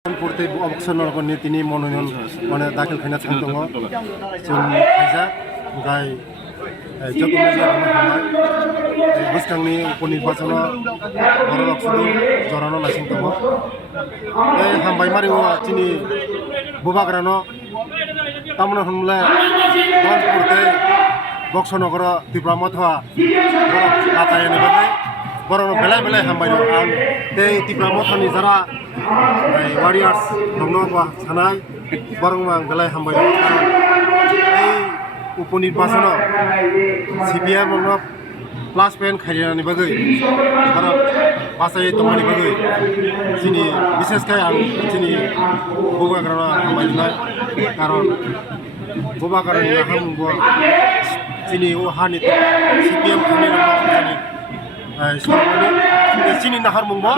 Purte option ni tini mononon mana dakil khana thangtongo chung khaisa gai jokomoja hamai buskangni uponirbachano borok sudu jorano nasingtongo hambai mario tini bubagrano tamna humla don purte boksonogoro tibramothwa borok batayani bagai borok belai hambai ang tei tibramothani jara warriors dongno ba sanai borong mang belai hambai ei uponirbachano CPM no plus pen khairani bagai borok basai tomani bagai sini বিশেষ kai ang sini bubagrana hambai nai karon bubagrani hambo sini o hani CPM khani rani Sormani, sini nahar mungba,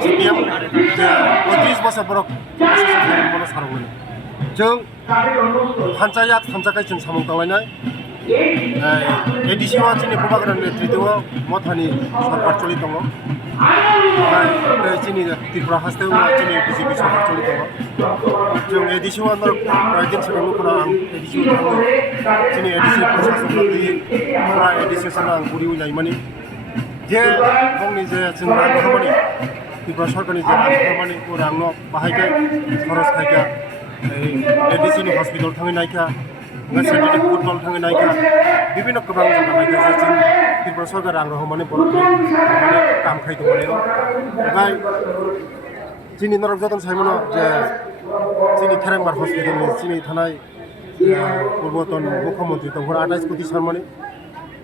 CPM, 30 basa borok, mana sarungani. Jeng, panchayat jeng samung tanglai, edisi wa sini pembagian netrito, mothani sarkar coli tongo, sini Tripura haste wa sini BJP sarkar coli tongo. Jeng edisi wa nor presiden sedang kurang, edisi wa sini edisi pusat seperti, kurang edisi senang buri wilayah mani. Je bongni je jengran khamani Tripura sarkarni je khamani urangno bahaikai kharos khaika ADC ni hospital thangi naika ngasani football thangi naika bibino kobang jaga naika je jeng Tripura sarkar ang rohmani borok mane kam khai to mane bai chini norok joton saimono je chini kherangbar hospital ni chini thanai purboton mukhyamantri tongkhora 28 কোটি sarmani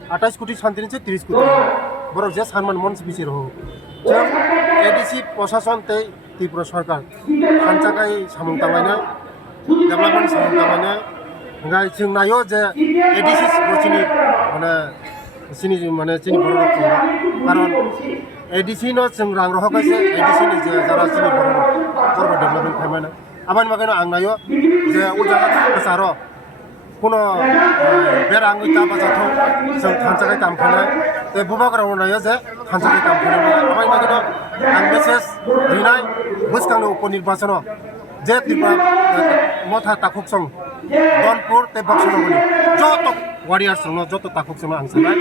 28 কোটি শান্তিনি 30 কোটি borok je sanman mons bisir ho jeng ADC প্রশাসন tei Tripura sarkar khanchakai samung tanglai development samung tanglai ngai jeng nayo je ADC bochini mane chini borok karon ADC no jeng rang roho kaise ADC ni je jara chini borok korba development khaimana aban magano ang nayo je o jaga kasaro কোনো বেরাঙ্গি তাবা যাথো जों खानसाkai काम खानाय te bubagrano nayo je खानसाkai काम खानाय amai magino ang message rinai buskangni uponirbachano je Tripura motha takuksong donpur te boksonogoni joto warriors no joto takuksong ang sanai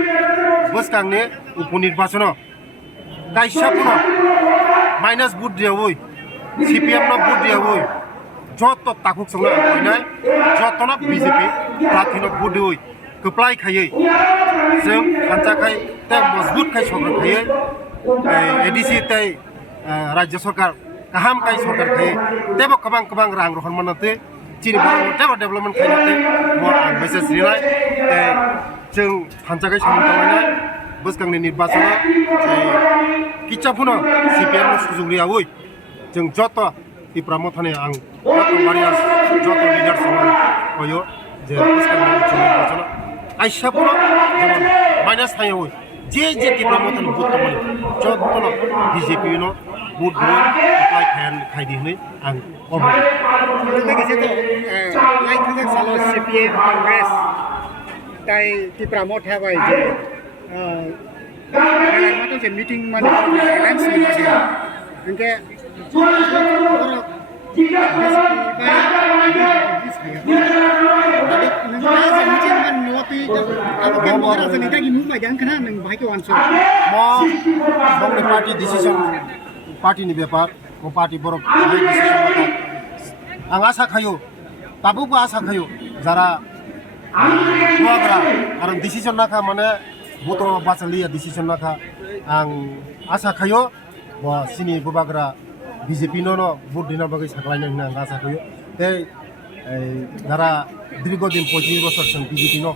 buskangni uponirbachano kaisa puno minus bud diawoi CPM no bud diawoi joto takuk songna oinai jotona BJP prathino budoi keplai khayei जों khanchakai te मजबूत khai sorkar khayei ADC te rajya sarkar kaham kai sarkar khayei tebo kabang rang rohon manate chini borok tebo development khainate mo ang message rinai te जों khanchakai samung tanglai buskangni nirbachano kichaphuno CPM no sujog riawoi जों joto Tripura mothani ang joto warriors joto leaders oyo je buskangni uponirbachano aisha puno jemon minus thayoi je Tripura mothani bud tomani jotono BJP no bud bud apply khaidi hnai ang obo lagi to lai thak salo CPM Congress tai Tripura moth habai je mato je meeting mane announce ni je engke party decision party ni bepar mo party borok decision ang asa khayo tabu ba asa khayo jara buagra aron decision nakha mane boto basaliya decision nakha ang asa khayo bo sini bubagra BJP no vote দিনার বাকি সাকলাইনা হিনা আশা করিও তে যারা দীর্ঘদিন 25 বছর song BJP no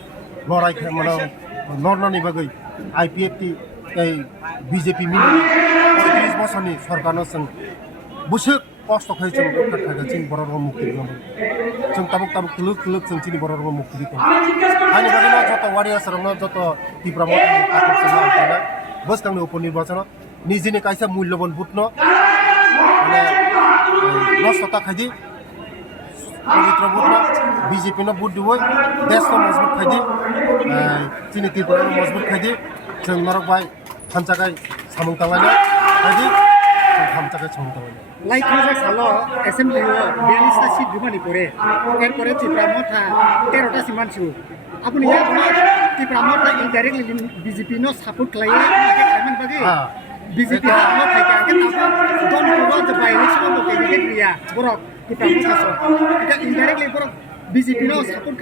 লড়াই মানে লড়নানি বাকি IPFT এই BJP মিলি 30 বছরনি সরকারনো সং বুসুক কষ্ট খাইছেন কথা চিন বড় মুক্তি দিলাম जों তাবুক তুলুক जों চিনি বড় মুক্তি দিতে আইনি বাকিনো যত ওয়ারিয়ার্স রং যত Tripura mothani তাকসং আইনা বসকাংনি উপনির্বাচন নিজেনি কাইসা মূল্যবান ভোট no নষ্টতা খাইদি পবিত্র বুট না BJP no বুট দিবই দেশ no মজবুত খাইদি চিনি Tripura no মজবুত খাইদি जों নরক বাই খানচাkai samung tanglai খাইদি जों খানচাkai samung tanglai লাইখাজা সালো অ্যাসেম্বলি 42টা সিট বিমানি পড়ে এরপরে ত্রিপুরা মথা 13টা সিমানসু আপনি ইয়া বলে ত্রিপুরা মথা ইনডাইরেক্টলি বিজেপি নো সাপোর্ট খাইয়ে আগে খাইমান বাগে বিজেপি নো খাইকে আগে তারপর দন পুরো যে বাই ইলেকশন তো ক্যান্ডিডেট রিয়া বড় ত্রিপুরা মথা সো এটা ইনডাইরেক্টলি বড় বিজেপি নো সাপোর্ট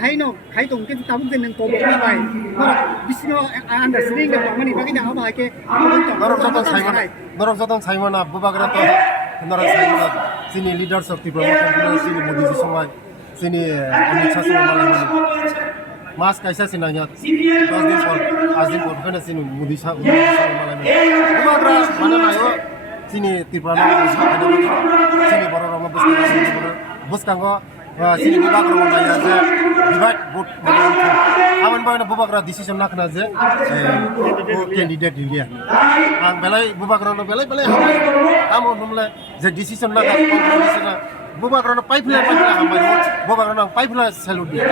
খাই তো কিন্তু তাবুক দেন তো বড় বাই বড় বিসিনো আন্ডারস্ট্যান্ডিং দে মানি বাগে না হবা হাইকে Norok jotong saimana bubagra to nora saimana sini leaders of the promotion sini modi ji somai sini Amit Shah somai malai mas kaisa sinanya 10 din por azin por kana sini modi somai malai bubagra mana nayo sini Tripura sini bororong buskango sini bubagra malai je divide vote malai aman bayna bubagra decision nakna je candidate dia ang belai bubagra no belai amo numle je decision naga decision bubagra no pipeline hamai bubagra no pipeline salute dia